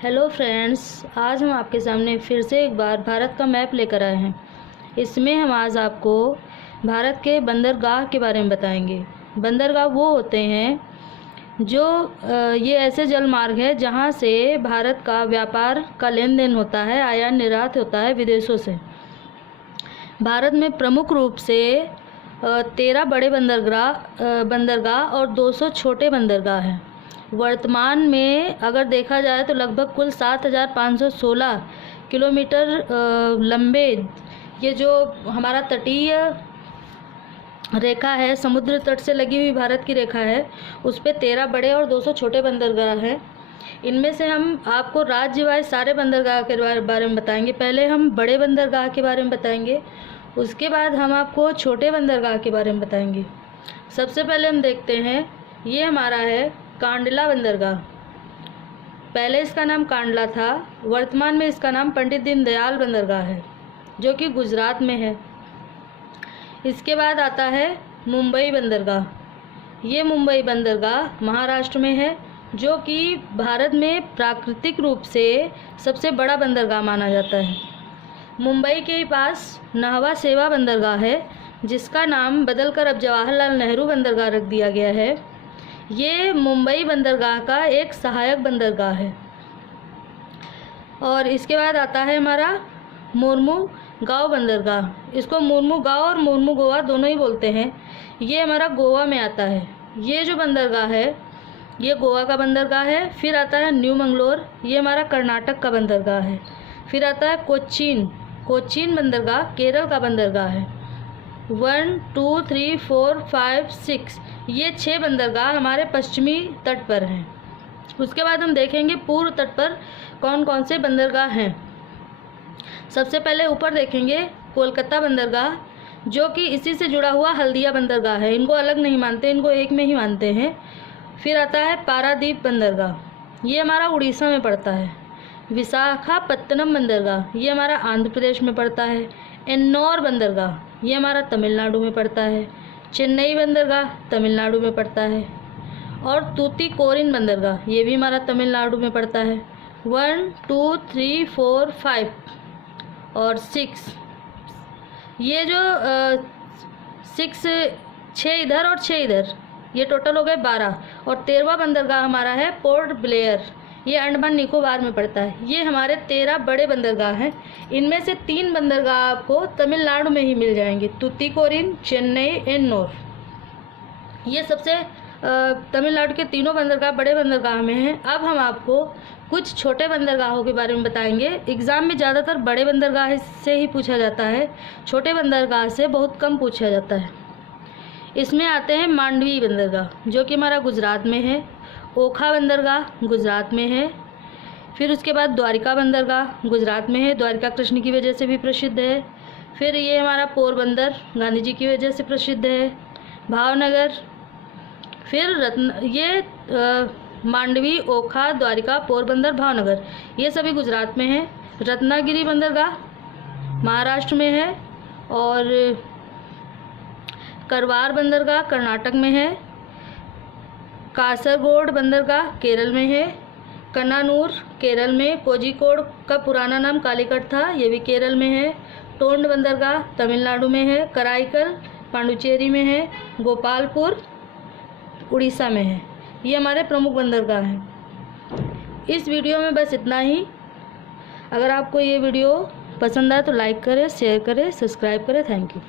Hello friends, आज हम आपके सामने फिर से एक बार भारत का मैप लेकर आए हैं। इसमें हम आज आपको भारत के बंदरगाह के बारे में बताएंगे। बंदरगाह वो होते हैं जो ये ऐसे जल मार्ग है जहाँ से भारत का व्यापार का लेन देन होता है, आयात निर्यात होता है विदेशों से। भारत में प्रमुख रूप से 13 बड़े बंदरगाह और 200 छोटे बंदरगाह हैं। वर्तमान में अगर देखा जाए तो लगभग कुल 7,516 किलोमीटर लंबे ये जो हमारा तटीय रेखा है, समुद्र तट से लगी हुई भारत की रेखा है, उस पे 13 बड़े और 200 छोटे बंदरगाह हैं। इनमें से हम आपको राज्य वाइज सारे बंदरगाह के बारे में बताएंगे। पहले हम बड़े बंदरगाह के बारे में बताएंगे, उसके बाद हम आपको छोटे बंदरगाह के बारे में बताएंगे। सबसे पहले हम देखते हैं, ये हमारा है कांडला बंदरगाह। पहले इसका नाम कांडला था, वर्तमान में इसका नाम पंडित दीनदयाल बंदरगाह है जो कि गुजरात में है। इसके बाद आता है मुंबई बंदरगाह। ये मुंबई बंदरगाह महाराष्ट्र में है जो कि भारत में प्राकृतिक रूप से सबसे बड़ा बंदरगाह माना जाता है। मुंबई के पास नाहवा सेवा बंदरगाह है जिसका नाम बदलकर अब जवाहरलाल नेहरू बंदरगाह रख दिया गया है। ये मुंबई बंदरगाह का एक सहायक बंदरगाह है। और इसके बाद आता है हमारा मुर्मुगांव बंदरगाह। इसको मुर्मुगांव और मुर्मुगोवा दोनों ही बोलते हैं। ये हमारा गोवा में आता है। ये जो बंदरगाह है ये गोवा का बंदरगाह है। फिर आता है न्यू मंगलोर, ये हमारा कर्नाटक का बंदरगाह है। फिर आता है कोचीन बंदरगाह केरल का बंदरगाह है। 1 2 3 4 5 6 ये 6 बंदरगाह हमारे पश्चिमी तट पर हैं। उसके बाद हम देखेंगे पूर्व तट पर कौन कौन से बंदरगाह हैं। सबसे पहले ऊपर देखेंगे कोलकाता बंदरगाह जो कि इसी से जुड़ा हुआ हल्दिया बंदरगाह है। इनको अलग नहीं मानते, इनको एक में ही मानते हैं। फिर आता है पारादीप बंदरगाह, ये हमारा उड़ीसा में पड़ता है। विशाखापत्तनम बंदरगाह ये हमारा आंध्र प्रदेश में पड़ता है। एन्नौर बंदरगाह ये हमारा तमिलनाडु में पड़ता है। चेन्नई बंदरगाह तमिलनाडु में पड़ता है। और तूतीकोरिन बंदरगाह ये भी हमारा तमिलनाडु में पड़ता है। 1 2 3 4 5 और 6 ये जो 6 इधर और 6 इधर, ये टोटल हो गए 12। और 13वां बंदरगाह हमारा है पोर्ट ब्लेयर, ये अंडमान निकोबार में पड़ता है। ये हमारे 13 बड़े बंदरगाह हैं। इनमें से 3 बंदरगाह आपको तमिलनाडु में ही मिल जाएंगे, तूतीकोरिन, चेन्नई, एन्नौर। ये सबसे तमिलनाडु के तीनों बंदरगाह बड़े बंदरगाह में हैं। अब हम आपको कुछ छोटे बंदरगाहों के बारे में बताएंगे। एग्ज़ाम में ज़्यादातर बड़े बंदरगाह से ही पूछा जाता है, छोटे बंदरगाह से बहुत कम पूछा जाता है। इसमें आते हैं मांडवी बंदरगाह जो कि हमारा गुजरात में है। ओखा बंदरगाह गुजरात में है। फिर उसके बाद द्वारिका बंदरगाह गुजरात में है, द्वारिका कृष्ण की वजह से भी प्रसिद्ध है। फिर ये हमारा पोरबंदर गांधी जी की वजह से प्रसिद्ध है। भावनगर, फिर मांडवी, ओखा, द्वारिका, पोरबंदर, भावनगर ये सभी गुजरात में है। रत्नागिरी बंदरगाह महाराष्ट्र में है। और करवार बंदरगाह कर्नाटक में है। कासरगोड बंदरगाह केरल में है। कन्नानूर केरल में। कोझिकोड का पुराना नाम कालीकट था, ये भी केरल में है। टोंड बंदरगाह तमिलनाडु में है। कराईकल पांडुचेरी में है। गोपालपुर उड़ीसा में है। ये हमारे प्रमुख बंदरगाह हैं। इस वीडियो में बस इतना ही। अगर आपको ये वीडियो पसंद आए तो लाइक करें, शेयर करें, सब्सक्राइब करें। Thank you.